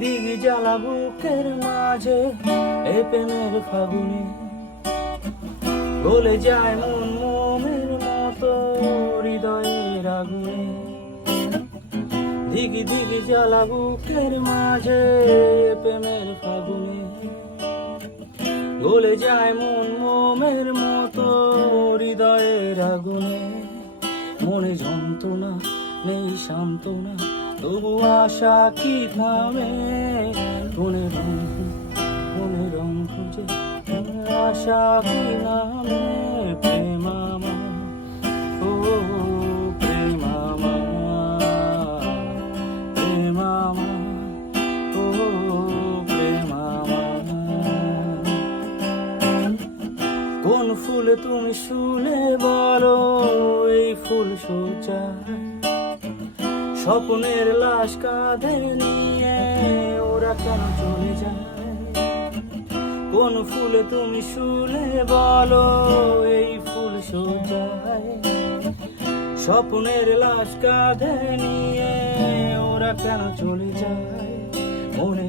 দিগি জ্বালা বুকের মাঝে এ প্রেমের ফাগুনে গলে যায় মন মোমের মতো হৃদয়ের আগুনে। দিগি দিগি জ্বালা বুকের মাঝে এ প্রেমের ফাগুনে গলে যায় মন মোমের মতো হৃদয়ের আগুনে। মনে যন্ত্রণা নেই সান্ত্বনা তবু আশা কি থামে, মনে রং খুঁজে আশা কি নামে। প্রেমামা ও প্রেমামা, প্রেমামা ও প্রেমামা। কোন ফুলে তুমি শুলে বলো এই ফুল সজ্জায় স্বপ্নের লাশ কাঁধে নিয়ে ওরা কেন চলে যায়। কোন ফুলে তুমি শুলে বলো এই ফুল সজ্জায় স্বপ্নের লাশ কাঁধে নিয়ে ওরা কেন চলে যায়। মনে